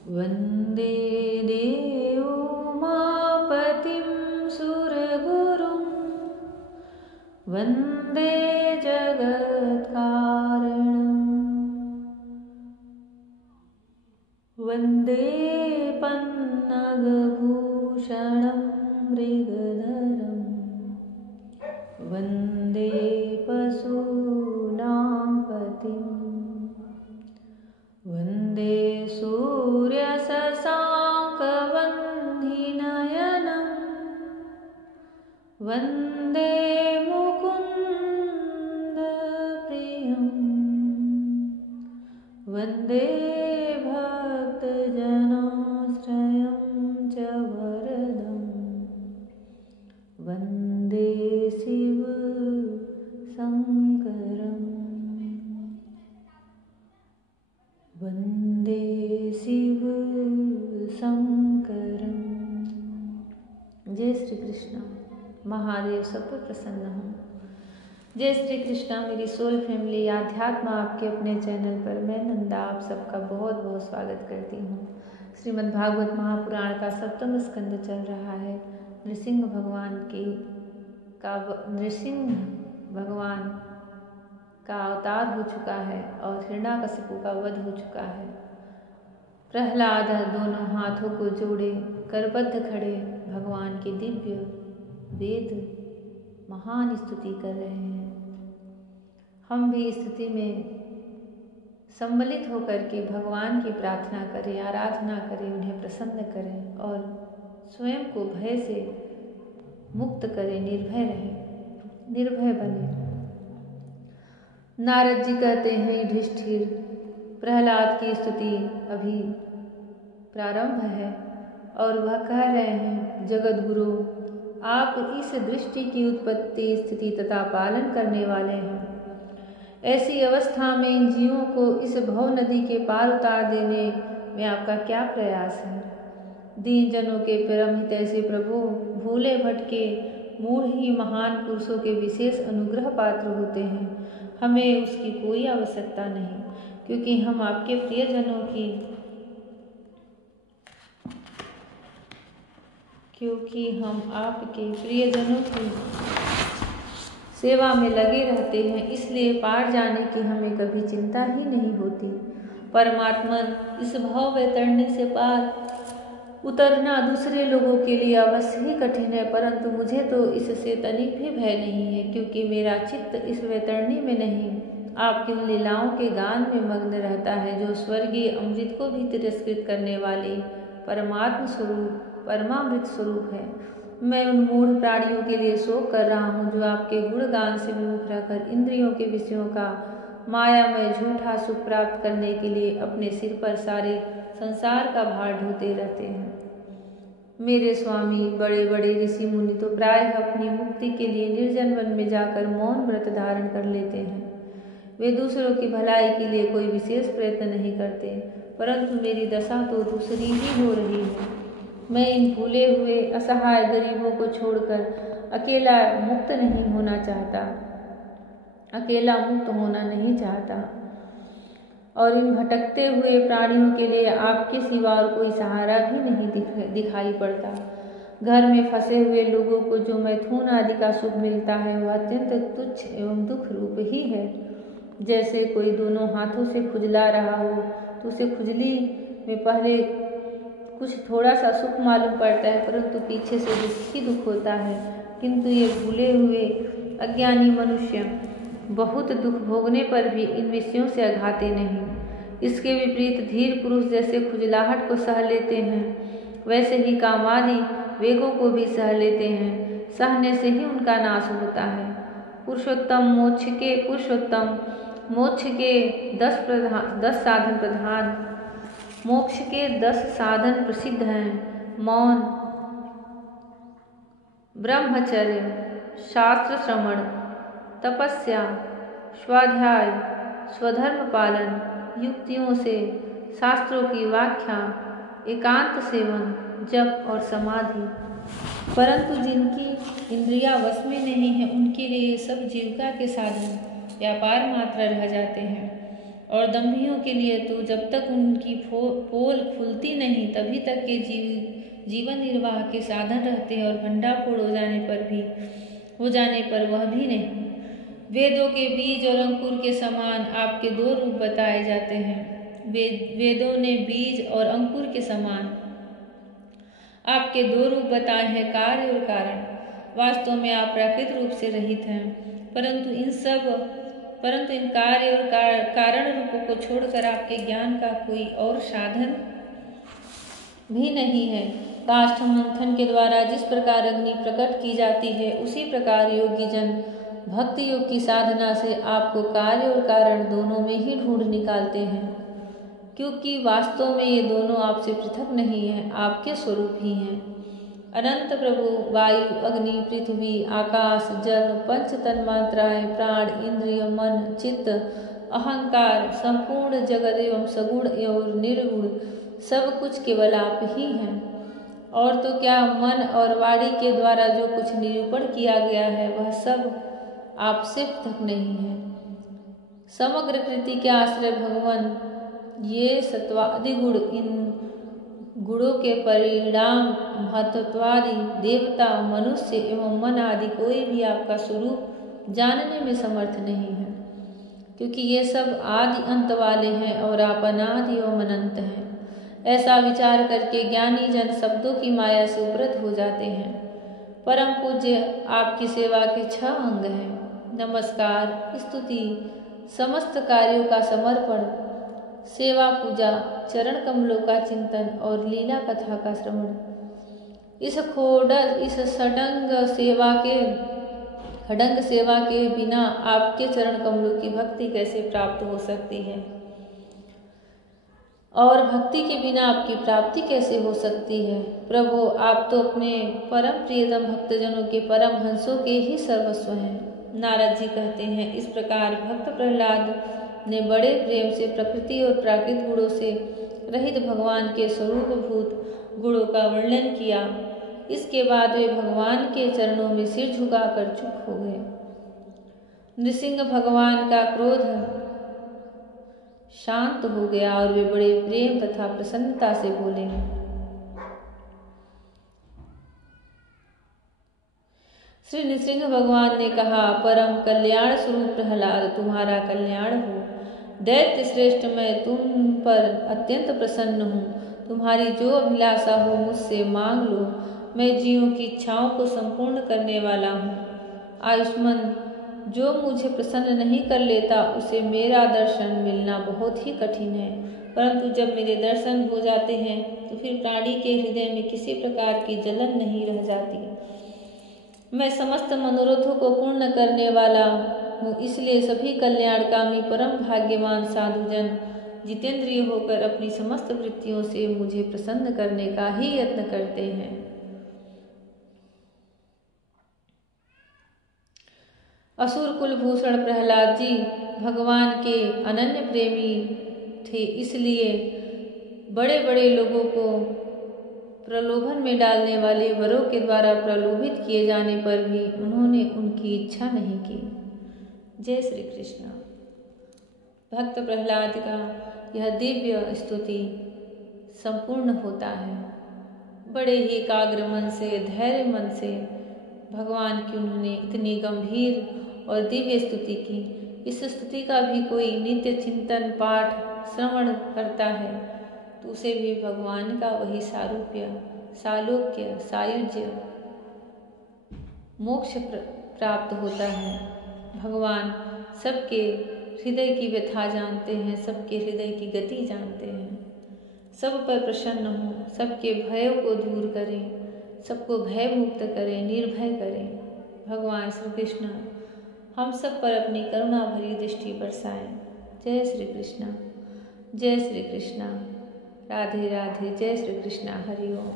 वन्दे देवोमापतिं सुरगुरुं वन्दे जगत्कारणं वन्दे पन्नगभूषणं मृगधरं वन्दे पशूनां पतिं वन्दे सूर्यशशाङ्कवह्निनयनं वन्दे मुकुन्दप्रियं वन्दे भक्तजनाश्रयं च वरदं वन्दे शिवशङ्करम् वन्दे शिवशङ्करम्। जय श्री कृष्ण। महादेव सब पर प्रसन्न हूँ। जय श्री कृष्णा मेरी सोल फैमिली आध्यात्म आपके अपने चैनल पर मैं नंदा आप सबका बहुत बहुत स्वागत करती हूँ। श्रीमद् भागवत महापुराण का सप्तम स्कंद चल रहा है। नृसिंह भगवान का अवतार हो चुका है और हिरण्याकशिपु का वध हो चुका है। प्रहलाद दोनों हाथों को जोड़े करबद्ध खड़े भगवान की दिव्य वेद महान स्तुति कर रहे हैं। हम भी स्तुति में सम्मिलित होकर के भगवान की प्रार्थना करें, आराधना करें, उन्हें प्रसन्न करें और स्वयं को भय से मुक्त करें, निर्भय रहें, निर्भय बने। नारद जी कहते हैं, युधिष्ठिर प्रहलाद की स्तुति अभी प्रारंभ है और वह कह रहे हैं, जगत गुरु आप इस दृष्टि की उत्पत्ति, स्थिति तथा पालन करने वाले हैं। ऐसी अवस्था में इन जीवों को इस भव नदी के पार उतार देने में आपका क्या प्रयास है। दीन जनों के परम हितैषी प्रभु भूले भटके मूढ़ ही महान पुरुषों के विशेष अनुग्रह पात्र होते हैं। हमें उसकी कोई आवश्यकता नहीं, क्योंकि हम आपके प्रियजनों की सेवा में लगे रहते हैं, इसलिए पार जाने की हमें कभी चिंता ही नहीं होती। परमात्मन इस भव वैतरणी से पार उतरना दूसरे लोगों के लिए अवश्य ही कठिन है, परंतु मुझे तो इससे तनिक भी भय नहीं है, क्योंकि मेरा चित्त इस वैतरणी में नहीं आपकी उन लीलाओं के गान में मग्न रहता है, जो स्वर्गीय अमृत को भी तिरस्कृत करने वाली परमामृत स्वरूप है। मैं उन मूढ़ प्राणियों के लिए शोक कर रहा हूँ, जो आपके गुणगान से विमुख रहकर इंद्रियों के विषयों का मायामय झूठा सुख प्राप्त करने के लिए अपने सिर पर सारे संसार का भार ढोते रहते हैं। मेरे स्वामी बड़े बड़े ऋषि मुनि तो प्रायः अपनी मुक्ति के लिए निर्जन वन में जाकर मौन व्रत धारण कर लेते हैं। वे दूसरों की भलाई के लिए कोई विशेष प्रयत्न नहीं करते, परंतु मेरी दशा तो दूसरी ही हो रही है। मैं इन भूले हुए असहाय गरीबों को छोड़कर अकेला मुक्त होना नहीं चाहता और इन भटकते हुए प्राणियों के लिए आपके सिवा और कोई सहारा भी नहीं दिखाई पड़ता। घर में फंसे हुए लोगों को जो मैथुन आदि का सुख मिलता है, वह अत्यंत तुच्छ एवं दुख रूप ही है। जैसे कोई दोनों हाथों से खुजला रहा हो तो उसे खुजली में पहले कुछ थोड़ा सा सुख मालूम पड़ता है, परंतु पीछे से दुख ही दुख होता है। किंतु ये भूले हुए अज्ञानी मनुष्य बहुत दुख भोगने पर भी इन विषयों से अघाते नहीं। इसके विपरीत धीर पुरुष जैसे खुजलाहट को सह लेते हैं, वैसे ही कामादि वेगों को भी सह लेते हैं। सहने से ही उनका नाश होता है। मोक्ष के 10 साधन प्रसिद्ध हैं। मौन, ब्रह्मचर्य, शास्त्र श्रवण, तपस्या, स्वाध्याय, स्वधर्म पालन, युक्तियों से शास्त्रों की व्याख्या, एकांत सेवन, जप और समाधि। परंतु जिनकी इंद्रियां वश में नहीं है, उनके लिए सब जीविका के साधन व्यापार मात्र रह जाते हैं। और दंभियों के लिए तो जब तक उनकी पोल खुलती नहीं तभी तक के जीवन निर्वाह के साधन रहते हैं, और भंडा फोड़ हो जाने पर वह भी नहीं। वेदों के बीज और अंकुर के समान आपके दो रूप बताए जाते हैं। वेदों ने बीज और अंकुर के समान आपके दो रूप बताए हैं, कार्य और कारण। वास्तव में आप प्राकृत रूप से रहित हैं, परंतु इन कार्य और कारण रूपों को छोड़कर आपके ज्ञान का कोई और साधन भी नहीं है। काष्ठ मंथन के द्वारा जिस प्रकार अग्नि प्रकट की जाती है, उसी प्रकार योगी जन भक्ति योग की साधना से आपको कार्य और कारण दोनों में ही ढूंढ निकालते हैं, क्योंकि वास्तव में ये दोनों आपसे पृथक नहीं है, आपके स्वरूप ही हैं। अनंत प्रभु वायु, अग्नि, पृथ्वी, आकाश, जल, पंच तन्मात्राएं, प्राण, इंद्रिय, मन, चित्त, अहंकार, संपूर्ण जगत एवं सगुण एवं निर्गुण सब कुछ केवल आप ही हैं। और तो क्या, मन और वाणी के द्वारा जो कुछ निरूपण किया गया है वह सब आपसे पृथक नहीं है। समग्र कृति के आश्रय भगवान ये सत्वादि गुण, इन गुणों के परिणाम महत्वादि देवता, मनुष्य एवं मन आदि कोई भी आपका स्वरूप जानने में समर्थ नहीं है, क्योंकि ये सब आदि अंत वाले हैं और आप अनादि एवं अनंत हैं। ऐसा विचार करके ज्ञानी जन शब्दों की माया से उपरत हो जाते हैं। परम पूज्य, आपकी सेवा के 6 अंग हैं: नमस्कार, स्तुति, समस्त कार्यों का समर्पण, सेवा, पूजा, चरण कमलों का चिंतन और लीला कथा का श्रवण। इस खडंग सेवा के बिना आपके चरण कमलों की भक्ति कैसे प्राप्त हो सकती है, और भक्ति के बिना आपकी प्राप्ति कैसे हो सकती है। प्रभु, आप तो अपने परम प्रियतम भक्तजनों के परम हंसों के ही सर्वस्व हैं। नारद जी कहते हैं, इस प्रकार भक्त प्रहलाद ने बड़े प्रेम से प्रकृति और प्राकृत गुणों से रहित भगवान के स्वरूपभूत गुणों का वर्णन किया। इसके बाद वे भगवान के चरणों में सिर झुकाकर चुप हो गए। नृसिंह भगवान का क्रोध शांत हो गया और वे बड़े प्रेम तथा प्रसन्नता से बोले, श्री नृसिंह भगवान ने कहा, परम कल्याण स्वरूप प्रहलाद, तुम्हारा कल्याण हो। दैत्य श्रेष्ठ, मैं तुम पर अत्यंत प्रसन्न हूँ। तुम्हारी जो अभिलाषा हो मुझसे मांग लो। मैं जीवों की इच्छाओं को संपूर्ण करने वाला हूँ। आयुष्मान, जो मुझे प्रसन्न नहीं कर लेता उसे मेरा दर्शन मिलना बहुत ही कठिन है, परंतु जब मेरे दर्शन हो जाते हैं तो फिर प्राणी के हृदय में किसी प्रकार की जलन नहीं रह जाती। मैं समस्त मनोरथों को पूर्ण करने वाला हूँ, इसलिए सभी कल्याणकामी परम भाग्यवान साधुजन जितेंद्रिय होकर अपनी समस्त वृत्तियों से मुझे प्रसन्न करने का ही यत्न करते हैं। असुर कुलभूषण प्रहलाद जी भगवान के अनन्य प्रेमी थे, इसलिए बड़े बड़े लोगों को प्रलोभन में डालने वाले वरों के द्वारा प्रलोभित किए जाने पर भी उन्होंने उनकी इच्छा नहीं की। जय श्री कृष्ण। भक्त प्रहलाद का यह दिव्य स्तुति संपूर्ण होता है। बड़े ही एकाग्र मन से, धैर्य मन से भगवान की उन्होंने इतनी गंभीर और दिव्य स्तुति की। इस स्तुति का भी कोई नित्य चिंतन, पाठ, श्रवण करता है तो उसे भी भगवान का वही सारूप्य, सालोक्य, सायुज्य, मोक्ष प्राप्त होता है। भगवान सबके हृदय की व्यथा जानते हैं, सबके हृदय की गति जानते हैं। सब पर प्रसन्न हों, सबके भयों को दूर करें, सबको भय मुक्त करें, निर्भय करें। भगवान श्री कृष्ण हम सब पर अपनी करुणा भरी दृष्टि बरसाएं। जय श्री कृष्ण, जय श्री कृष्ण, राधे राधे, जय श्री कृष्ण, हरि ओम।